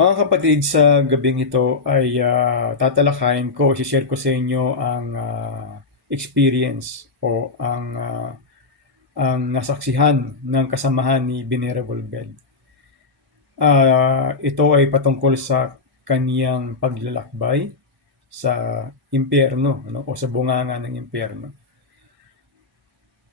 Mga kapatid, sa gabing ito ay tatalakayin ko, i-share ko sa inyo ang experience o ang nasaksihan ng kasamahan ni Venerable Bell. Ito ay patungkol sa kaniyang paglalakbay sa impyerno, ano, o sa bunganga ng impyerno.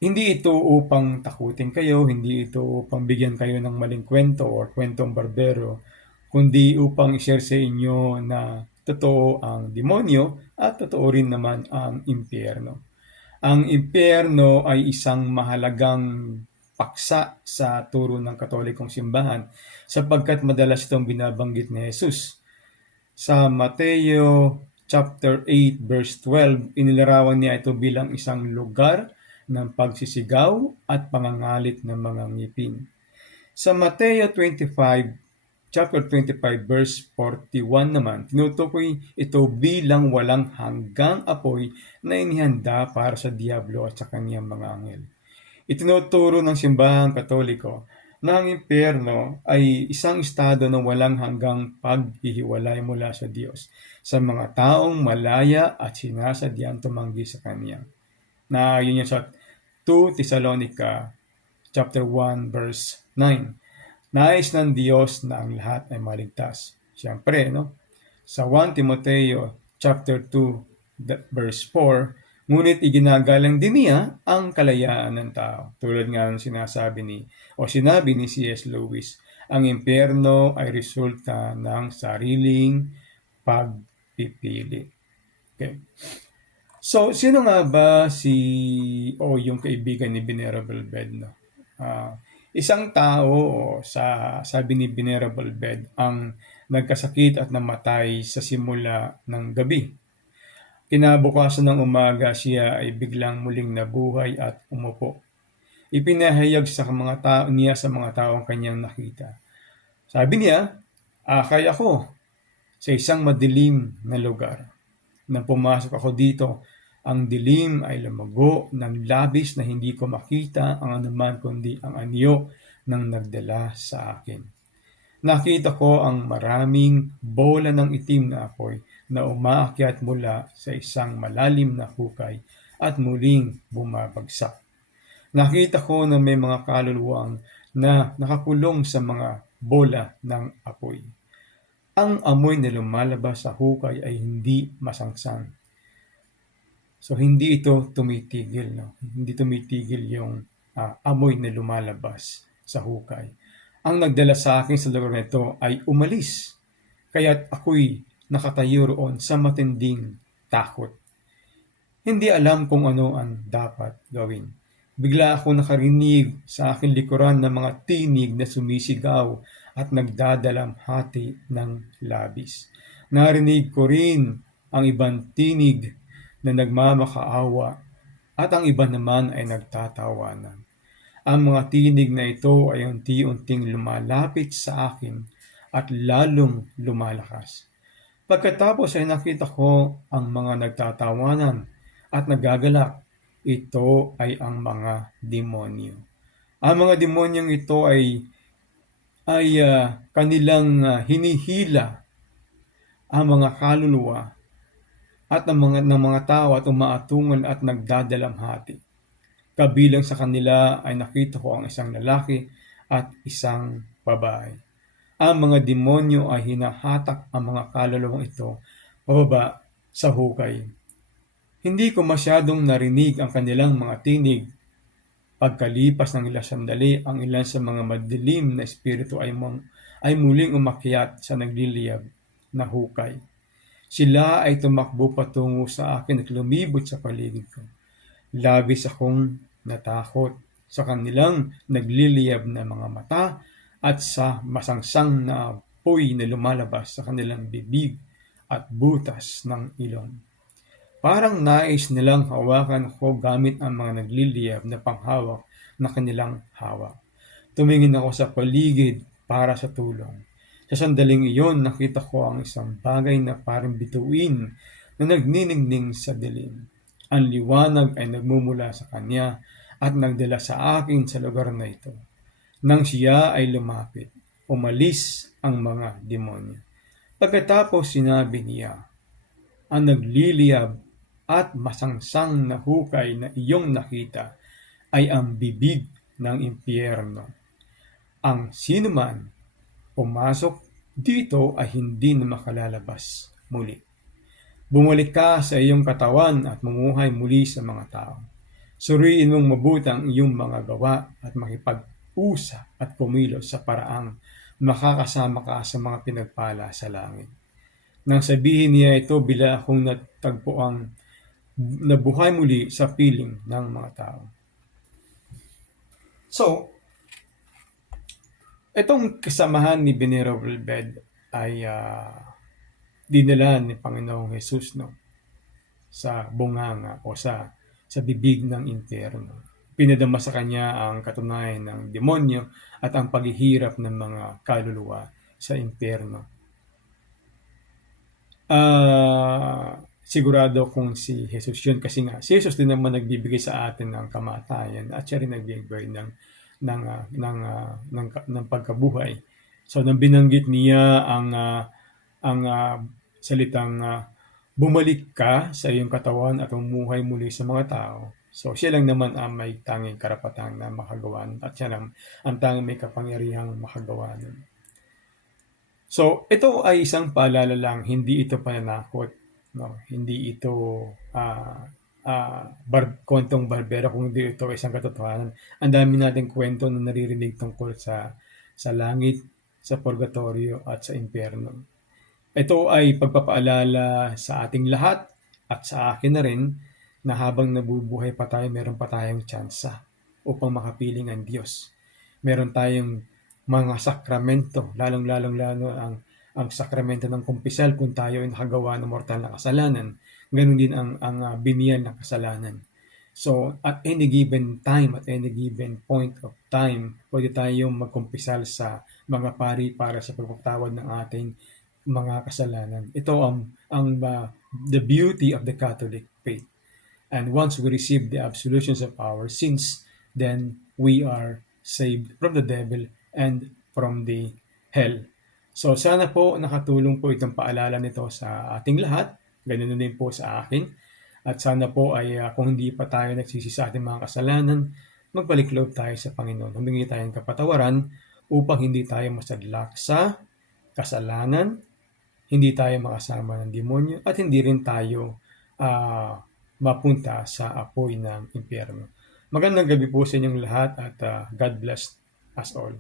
Hindi ito upang takutin kayo, hindi ito upang bigyan kayo ng maling kwento o kwentong barbero, kundi upang i-share sa inyo na totoo ang demonyo at totoo rin naman ang impyerno. Ang impyerno ay isang mahalagang paksa sa turo ng Katolikong simbahan sapagkat madalas itong binabanggit ni Jesus. Sa Mateo chapter 8 verse 12, inilarawan niya ito bilang isang lugar ng pagsisigaw at pangangalit ng mga ngipin. Sa Mateo 25, chapter 25 verse 41 naman, tinutukoy ito bilang walang hanggang apoy na inihanda para sa diablo at sa kaniyang mga anghel. Itinuturo ng simbahang Katoliko na ang impyerno ay isang estado ng walang hanggang paghihiwalay mula sa Diyos sa mga taong malaya at sinasadyang tumanggi sa Kanya. Na yun yung sa 2 Thessalonica chapter 1 verse 9. Nais ng Diyos na ang lahat ay maligtas. Siyempre, no? Sa 1 Timoteo chapter 2 verse 4, ngunit iginagalang din niya ang kalayaan ng tao. Tulad nga ng sinabi ni C.S. Lewis, ang impyerno ay resulta ng sariling pagpipili. Okay. So, sino nga ba yung kaibigan ni Venerable Bed? No? Isang tao, sabi ni Venerable Bed, ang nagkasakit at namatay sa simula ng gabi. Kinabukasan ng umaga siya ay biglang muling nabuhay at umupo. Ipinahayag sa mga tao ang kanyang nakita. Sabi niya, akay ako sa isang madilim na lugar. Nang pumasok ako dito, ang dilim ay lumago ng labis na hindi ko makita ang anuman kundi ang anyo ng nagdala sa akin. Nakita ko ang maraming bola ng itim na apoy na umaakyat mula sa isang malalim na hukay at muling bumabagsak. Nakita ko na may mga kaluluwang na nakakulong sa mga bola ng apoy. Ang amoy na lumalabas sa hukay ay hindi masangsang. So hindi ito tumitigil, no? Hindi tumitigil yung amoy na lumalabas sa hukay. Ang nagdala sa akin sa lugar na ito ay umalis. Kaya't ako'y nakatayo roon sa matinding takot. Hindi alam kung ano ang dapat gawin. Bigla ako nakarinig sa aking likuran ng mga tinig na sumisigaw at nagdadalamhati ng labis. Narinig ko rin ang ibang tinig na nagmamakaawa at ang iba naman ay nagtatawanan. Ang mga tinig na ito ay unti-unting lumalapit sa akin at lalong lumalakas. Pagkatapos ay nakita ko ang mga nagtatawanan at nagagalak. Ito ay ang mga demonyo. Ang mga demonyong ito ay kanilang hinihila ang mga kaluluwa at ng mga tao at umaatungal at nagdadalamhati. Kabilang sa kanila ay nakita ko ang isang lalaki at isang babae. Ang mga demonyo ay hinahatak ang mga kaluluwang ito pababa sa hukay. Hindi ko masyadong narinig ang kanilang mga tinig. Pagkalipas ng ilang sandali, ang ilan sa mga madilim na espiritu ay muling umakyat sa nagliliyab na hukay. Sila ay tumakbo patungo sa akin at lumibot sa paligid ko. Labis akong natakot sa kanilang nagliliyab na mga mata at sa masangsang na apoy na lumalabas sa kanilang bibig at butas ng ilong. Parang nais nilang hawakan ako gamit ang mga nagliliyab na panghawak na kanilang hawak. Tumingin ako sa paligid para sa tulong. Sa sandaling iyon, nakita ko ang isang bagay na parang bituin na nagniningning sa dilim. Ang liwanag ay nagmumula sa kanya at nagdala sa akin sa lugar na ito. Nang siya ay lumapit, umalis ang mga demonyo. Pagkatapos sinabi niya, ang nagliliyab at masangsang na hukay na iyong nakita ay ang bibig ng impyerno. Ang sinuman pumasok dito ay hindi na makalalabas muli. Bumalik ka sa iyong katawan at mamuhay muli sa mga tao. Suriin mong mabuti ang iyong mga gawa at makipag-usap at kumilos sa paraang makakasama ka sa mga pinagpala sa langit. Nang sabihin niya ito, bila akong natagpo ang nabuhay muli sa piling ng mga tao. So, itong kasamahan ni Venerable Bed ay dinala ni Panginoong Jesus sa bunganga o sa bibig ng impyerno. Pinadama sa kanya ang katunayan ng demonyo at ang paghihirap ng mga kaluluwa sa impyerno. Sigurado kung si Jesus yun, kasi nga si Jesus din naman nagbibigay sa atin ng kamatayan at siya rin nagbibigay ng pagkabuhay. So nang binanggit niya ang salitang bumalik ka sa iyong katawan at umuhay muli sa mga tao. So siya lang naman ang may tanging karapatan na makagawa at siya lang ang tanging may kapangyarihang makagawa nun. So ito ay isang paalala lang, hindi ito pananakot, no? Hindi ito kwentong barbero, kundi ito isang katotohanan. Ang dami nating kwento na naririnig tungkol sa langit, sa purgatorio at sa impyerno. Ito ay pagpapaalala sa ating lahat at sa akin na rin na habang nabubuhay pa tayo, meron pa tayong tsansa upang makapiling ang Diyos. Meron tayong mga sakramento, lalong-lalo ang sakramento ng kumpisal kung tayo ay nakagawa ng mortal na kasalanan. Ganun din ang biniyan ng kasalanan. So, at any given time, at any given point of time, pwede tayong magkumpisal sa mga pari para sa pagpapatawad ng ating mga kasalanan. Ito the beauty of the Catholic faith. And once we receive the absolutions of our sins, then we are saved from the devil and from the hell. So sana po nakatulong po itong paalala nito sa ating lahat. Ganun din po sa akin. At sana po ay kung hindi pa tayo nagsisi sa ating mga kasalanan, magbalik loob tayo sa Panginoon. Humingi tayong kapatawaran upang hindi tayo masadlak sa kasalanan, hindi tayo makasama ng demonyo, at hindi rin tayo mapunta sa apoy ng impyerno. Magandang gabi po sa inyong lahat at God bless us all.